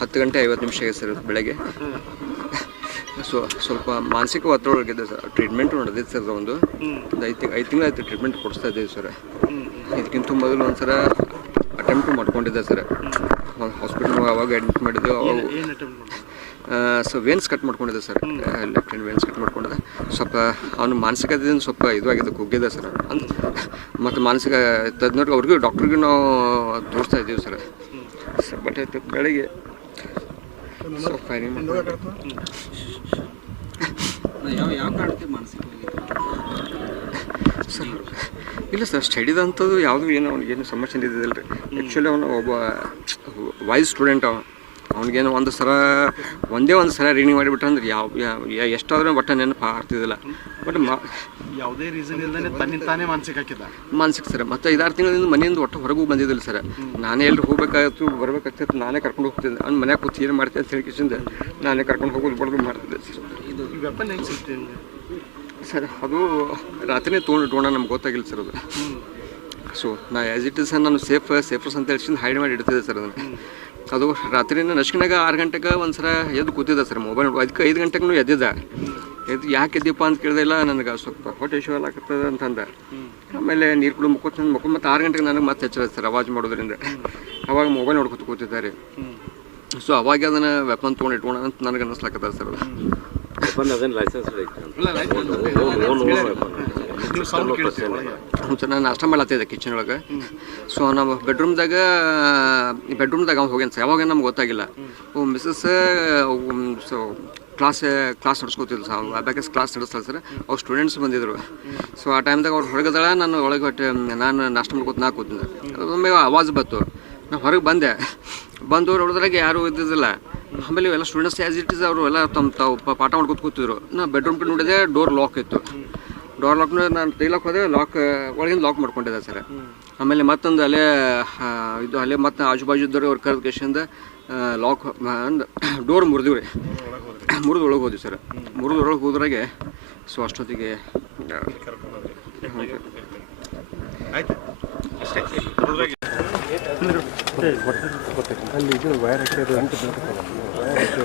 ಹತ್ತು ಗಂಟೆ ಐವತ್ತು ನಿಮಿಷ ಆಗಿದೆ ಸರ್ ಬೆಳಗ್ಗೆ. ಸೊ ಸ್ವಲ್ಪ ಮಾನಸಿಕ ಒತ್ತಡ ಒಳಗಿದೆ ಸರ್. ಟ್ರೀಟ್ಮೆಂಟ್ ನಡೆದಿತ್ತು ಸರ್ ಒಂದು. ಐದು ತಿಂಗ್ ಐದು ತಿಂಗಳು ಆಯ್ತು ಟ್ರೀಟ್ಮೆಂಟ್ ಕೊಡಿಸ್ತಾ ಇದ್ದೀವಿ ಸರ್. ಇದಕ್ಕಿಂತ ಮೊದಲು ಒಂದು ಸಲ ಅಟೆಂಪ್ಟ್ ಮಾಡ್ಕೊಂಡಿದ್ದೆ ಸರ್. ಹಾಸ್ಪಿಟಲ್ ಅವಾಗ ಅಡ್ಮಿಟ್ ಮಾಡಿದ್ದೆ ಅವಾಗ ಸೊ ವೇನ್ಸ್ ಕಟ್ ಮಾಡ್ಕೊಂಡಿದ್ದೆ sir. Left hand veins cut ಮಾಡ್ಕೊಂಡಿದ್ದೆ. ಸ್ವಲ್ಪ ಅವನು ಮಾನಸಿಕತೆಯಿಂದ ಸ್ವಲ್ಪ ಇದಾಗಿದೆ ಕುಗ್ಗಿದೆ ಸರ್. ಅಂತ ಮತ್ತು ಮಾನಸಿಕ ತಜ್ಞರಿಗೆ ಅವ್ರಿಗೂ ಡಾಕ್ಟ್ರಿಗೂ ನಾವು ತೋರಿಸ್ತಾ ಇದ್ದೀವಿ ಸರ್. ಸರ್ ಬೆಳಿಗ್ಗೆ. ಸ್ವಲ್ಪ ಸರ್, ಇಲ್ಲ ಸರ್ ಸ್ಟಡಿದಂಥದ್ದು ಯಾವುದೂ ಏನು ಅವ್ನಿಗೆ ಏನು ಸಮಸ್ಯೆ ಇದ್ದಿದ್ದಿಲ್ಲ ರೀ. ಆ್ಯಕ್ಚುಲಿ ಅವನು ಒಬ್ಬ ವೈಸ್ ಸ್ಟೂಡೆಂಟ್ ಅವ. ಅವ್ನಿಗೇನು ಒಂದು ಸಲ ಒಂದೇ ಒಂದು ಸಲ ರೀಡಿಂಗ್ ಮಾಡಿಬಿಟ್ರೆ ಅಂದ್ರೆ ಯಾವ ಎಷ್ಟಾದ್ರೂ ಒಟ್ಟು ನೆನಪು ಆಗ್ತಿದ್ದಿಲ್ಲ. ಬಟ್ ಮಾ ಯಾವುದೇ ರೀಸನ್ ಇಲ್ಲದೇ ತನ್ನಿಂದ ತಾನೇ ಮಾನಸಿಕ ಹಾಕಿದ ಮಾನಸಿಕ ಸರ್. ಮತ್ತು ಐದಾರು ತಿಂಗಳಿಂದ ಮನೆಯಿಂದ ಒಟ್ಟು ಹೊರಗೂ ಬಂದಿದ್ದಿಲ್ಲ ಸರ್. ನಾನೇ ಎಲ್ಲರೂ ಹೋಗ್ಬೇಕಾಗಿತ್ತು ಬರ್ಬೇಕಾಗ್ತಿತ್ತು ನಾನೇ ಕರ್ಕೊಂಡು ಹೋಗ್ತಿದ್ದೆ. ಅವ್ನು ಮನ್ಯಾಗ ಕೂತು ಏನು ಮಾಡ್ತೀನಿ ಅಂತ ಹೇಳ್ಕಿಸಿಂದ ನಾನೇ ಕರ್ಕೊಂಡು ಹೋಗೋದು ಬಡ್ದು ಮಾಡ್ತಿದ್ದೆ ಸರ್. ವೆಪನ್ ಹೆಂಗೆ ಸರ್ ಅದು ರಾತ್ರಿನೇ ತೊಗೊಂಡು ಇಟ್ಕೊಂಡ ನಮ್ಗೆ ಗೊತ್ತಾಗಿಲ್ಲ ಸರ್ ಅದು. ಸೊ ನಾ ಆ್ಯಸ್ ಇಟ್ ಇಸ್ ನಾನು ಸೇಫ್ ಸೇಫಸ್ ಅಂತ ಹೇಳ್ಸಿಂದ ಹೈಡ್ ಮಾಡಿ ಇಡ್ತಿದ್ದೆ ಸರ್ ಅದನ್ನು. ಅದು ರಾತ್ರಿನ ನಶ್ಕಿನಾಗ ಆರು ಗಂಟೆಗೆ ಒಂದು ಸಲ ಎದ್ದು ಕೂತಿದ್ದೆ ಸರ್ ಮೊಬೈಲ್ ಅದಕ್ಕೆ ಐದು ಗಂಟೆಗೂ ಎದ್ದಿದ್ದ. ಎದ್ದು ಯಾಕೆ ಎದ್ದಿಪ್ಪ ಅಂತ ಕೇಳಿದಿಲ್ಲ ನನಗೆ ಸ್ವಲ್ಪ ಹೊಟ್ಟೆ ಇಶ್ಯೂ ಆಗ್ತದೆ ಅಂತಂದ ಆಮೇಲೆ ನೀರು ಕುಡಿದು ಮುಕ್ಕೋತ ಮುಖ ಮತ್ತು ಆರು ಗಂಟೆಗೆ ನನಗೆ ಮತ್ತೆ ಹೆಚ್ಚಿದೆ ಸರ್ ಅವಾಜ್ ಮಾಡೋದ್ರಿಂದ. ಅವಾಗ ಮೊಬೈಲ್ ನೋಡ್ಕೊತ ಕೂತಿದ್ದಾರೆ ಸೊ ಅವಾಗ ಅದನ್ನು ವೆಪನ್ ತೊಗೊಂಡು ಇಟ್ಕೊಳ ಅಂತ ನನಗೆ ಅನ್ನಿಸ್ಲಾಕತ್ತದ ಸರ್ ಅದು. ವೆಪನ್ ಅದೇನು ಲೈಸೆನ್ಸ್ ಸರ್ ನಾನು ನಾಷ್ಟ ಮಾಡ್ಲತ್ತಿದ್ದೆ ಕಿಚನ್ ಒಳಗೆ. ಸೊ ನಾವು ಬೆಡ್ರೂಮ್ದಾಗ ಬೆಡ್ರೂಮ್ದಾಗ ಅವ್ನು ಹೋಗ್ಯಾನ ಸರ್ ಯಾವಾಗ ನಮ್ಗೆ ಗೊತ್ತಾಗಿಲ್ಲ. Oh Mrs so class class ನಡೆಸ್ಕೋತಿದ್ರು ಸರ್ ಅಬ್ಯಾಕಸ್ ಕ್ಲಾಸ್ ನಡೆಸ್ತಾರೆ ಸರ್ ಅವ್ರು ಸ್ಟೂಡೆಂಟ್ಸ್ ಬಂದಿದ್ರು. ಸೊ ಆ ಟೈಮ್ದಾಗ ಅವ್ರು ಹೊರಗದಳ. ನಾನು ಒಳಗೆ ಹೊಟ್ಟೆ ನಾನು ನಾಷ್ಟ ಮಾಡ್ಕೊತ ನಾ ಕೂತಿದ್ದೆ. ಒಮ್ಮೆ ಆವಾಜ್ ಬಂತು. ನಾನು ಹೊರಗೆ ಬಂದೆ. ಬಂದು ನೋಡಿದ್ರಾಗ ಯಾರೂ ಇದ್ದಿದ್ದಿಲ್ಲ. ಆಮೇಲೆ ಎಲ್ಲ ಸ್ಟೂಡೆಂಟ್ಸ್ ಆ್ಯಸ್ ಇಟ್ ಇಸ್ ಅವರು ಎಲ್ಲ ತಮ್ಮ ತಾವು ಪಾಠ ಮಾಡ್ಕೊತ ಕೂತಿದ್ರು. ನಾ ಬೆಡ್ರೂಮ್ ಕಡೆ ನೋಡಿದೆ ಡೋರ್ ಲಾಕ್ ಇತ್ತು. ಡೋರ್ ಲಾಕ್ ನಾನು ತೆಗಿಲಕ್ಕೆ ಹೋದೆ ಲಾಕ್ ಒಳಗಿಂದ ಲಾಕ್ ಮಾಡ್ಕೊಂಡಿದ್ದೆ ಸರ್. ಆಮೇಲೆ ಮತ್ತೊಂದು ಅಲ್ಲೇ ಇದು ಅಲ್ಲೇ ಮತ್ತೆ ಆಜು ಬಾಜು ಇದ್ದವ್ರು ಅವ್ರ ಕರೆದ ಕೇಶಿಂದ ಲಾಕ್ ಡೋರ್ ಮುರಿದಿವ್ರಿ ಮುರಿದು ಒಳಗೆ ಹೋದ್ವಿ ಸರ್. ಮುರಿದು ಒಳಗೆ ಹೋದ್ರಾಗೆ ಸೊ ಅಷ್ಟೊತ್ತಿಗೆ ಆಯ್ತು. ಹ್ಞೂ ಸರ್ ಆಯ್ತು ಅಷ್ಟೇ ಅದ್ರಾಗೆ ಅಲ್ಲಿ ಇದು ವೈರ್ ಹಾಕಿರೋದು ಅಂಟು ವೈರ್ ಹಾಕಿ